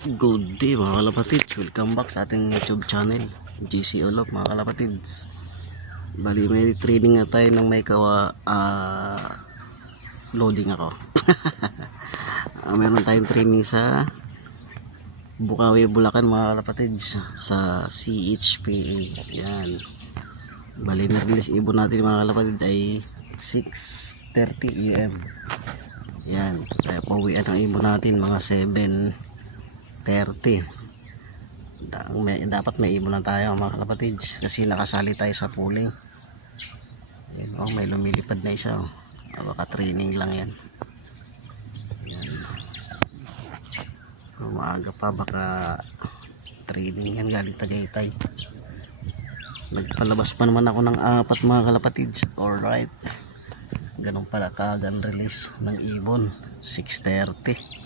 Good day mga kalapatids, welcome back sa ating YouTube channel GC Olop mga kalapatids. Bali may training na tayo ng may loading ako. Meron tayong training sa Bukawi, Bulacan mga kalapatids, sa CHPA. Yan. Bali na-release ibon natin mga kalapatids ay 6:30 AM. Yan, kaya pauwian ang ibon natin mga 7:30. Dapat may ibon na tayo mga kalapatids kasi nakasali tayo sa pooling. Ayan, oh, may lumilipad na isa, oh. Baka training lang yan. Ayan. Kung maaga pa baka training yan galing Tagaytay. Nagpalabas pa naman ako ng 4 mga kalapatids. Alright, ganun pala kagan release ng ibon 6:30.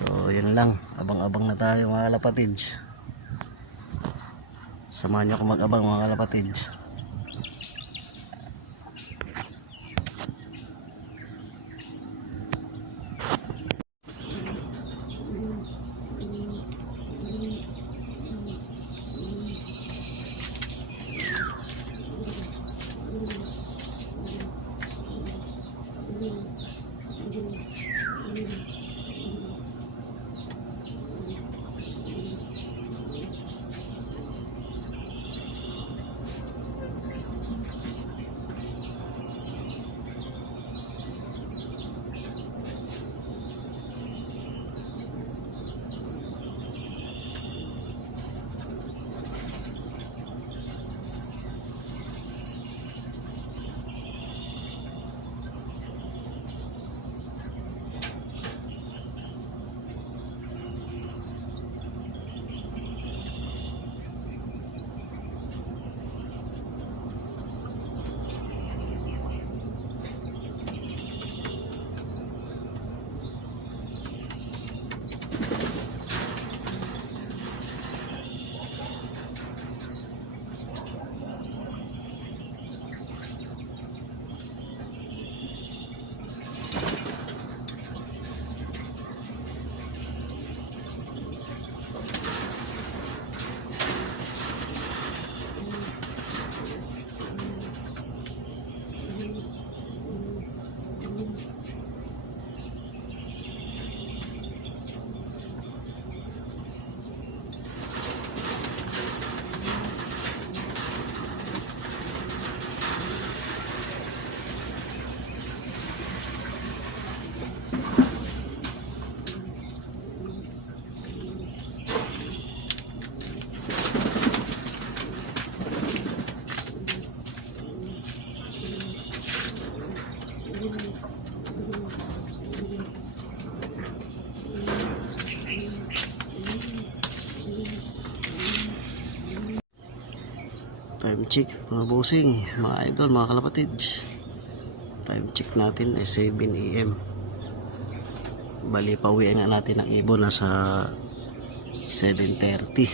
So yun lang, abang-abang na tayo mga kalapatids. Samahan nyo ako mag-abang mga kalapatids. Time check mga bossing, mga idol, mga kalapatids. Time check natin ay 7 AM. Bali pauwian na natin ang ibon nasa 7:30.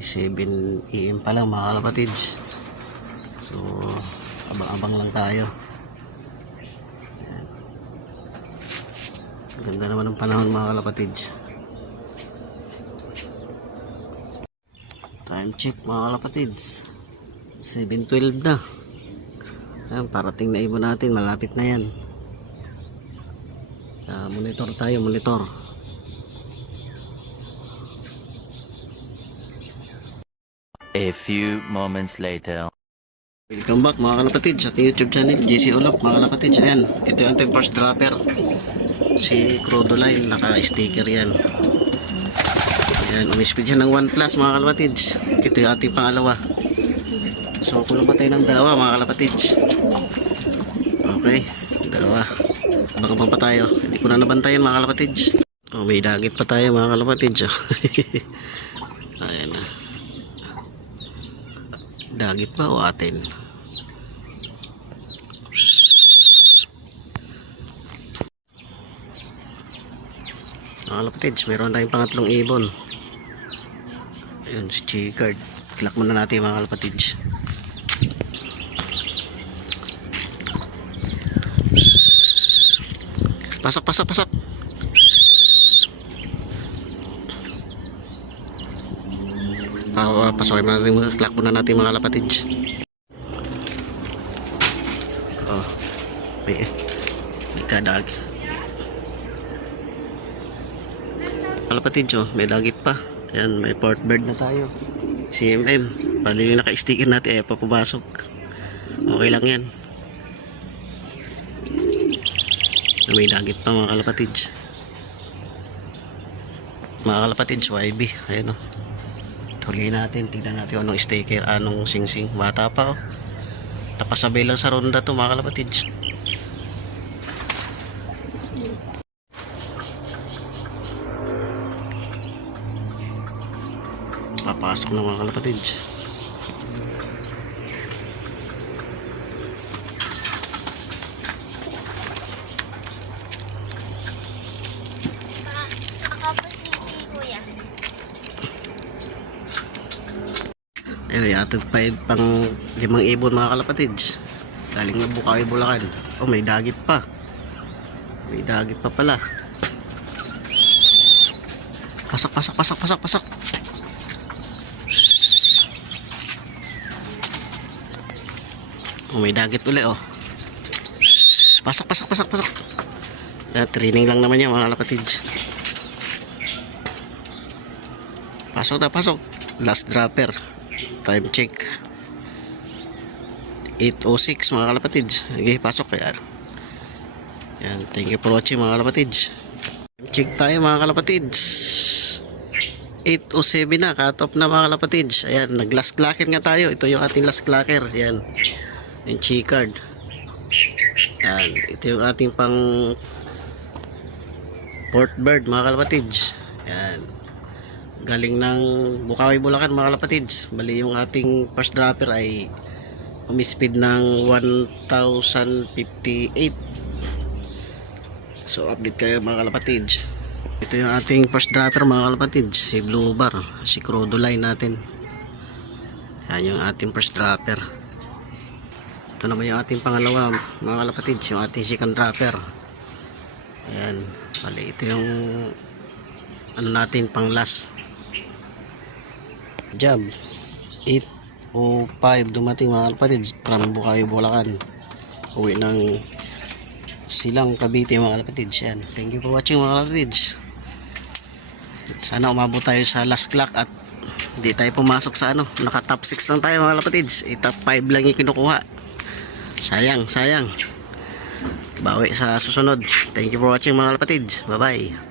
7 AM pa lang mga kalapatids. So abang-abang lang tayo. Ayan. Ganda naman ng panahon mga kalapatids. Time check mga kalapatids, 7:12 na. Ayan, parating na ibon natin, malapit na yan. Monitor tayo, monitor. A few moments later. Welcome back mga kalapatids sa YouTube channel GC Olop mga kalapatids. Ayan, ito yung ating first dropper, si Crodoline, naka-sticker yan. Ayan, umispid siya ng 1 plus mga kalapatids. Ito yung ating pangalawa. So kulang pa tayo ng dalawa mga kalapatids. Okay, dalawa. Abang-abang pa tayo. Hindi ko na nabantayan mga kalapatids. Oh, may dagit pa tayo mga kalapatids. Ayan na. Dagit pa o atin? Mga kalapatids, meron tayong pangatlong ibon. Ayun, si Chicard. Kilak muna natin mga kalapatids. Pasak. Papasokin na natin mga clock muna natin mga kalapatids. Oh, may kadag. Kalapatids, oh, may dagit pa. Ayan, may port bird na tayo. CMM. Bali yung naka-sticker natin, papabasok. Okay lang yan. May dagit pa mga kalapatids. Mga kalapatids, YB. Ayan, oh. Tuloy natin, tignan natin anong sticker, anong sing-sing. Bata pa, oh. Napasabay lang sa ronda to mga kalapatids. Papasok na mga kalapatids. Ayun, atog pa pang 5 ibon mga kalapatids. Galing na Bukawi, Bulacan. Oh, may dagit pa. May dagit pa pala. Pasok, pasok, pasok, pasok, pasok. Oh, may dagit uli, oh. Pasok, pasok, pasok, pasok. Training lang naman yan mga kalapatids. Pasok na, pasok. Last dropper. Time check 8:06 mga kalapatids. Okay, pasok kaya. Yan, thank you for watching mga kalapatids. Time check tayo mga kalapatids. 8:07 na, cut off na mga kalapatids. Ayan, nag last clacker nga tayo. Ito yung ating last clacker. Yan, yung G-card. Yan, ito yung ating pang port bird mga kalapatids. Yan, galing ng Bukawi, Bulacan mga kalapatids. Bali yung ating first dropper ay umispeed ng 1058. So update kayo mga kalapatids. Ito yung ating first dropper mga kalapatids, si Blue Bar, si Crodoline natin. Yan yung ating first dropper. Ito naman yung ating pangalawa mga kalapatids, yung ating second dropper. Ayan, bali ito yung ano natin pang last job. 8:05 dumating mga kalapatids from Bukawi, Bulacan. Uwi ng Silang, Cavite mga kalapatids. Yan, thank you for watching mga kalapatids. Sana umabot tayo sa last clock at hindi tayo pumasok sa ano, naka top 6 lang tayo mga kalapatids. Top 5 lang yung kinukuha. Sayang, sayang. Bawi sa susunod. Thank you for watching mga kalapatids. Bye bye.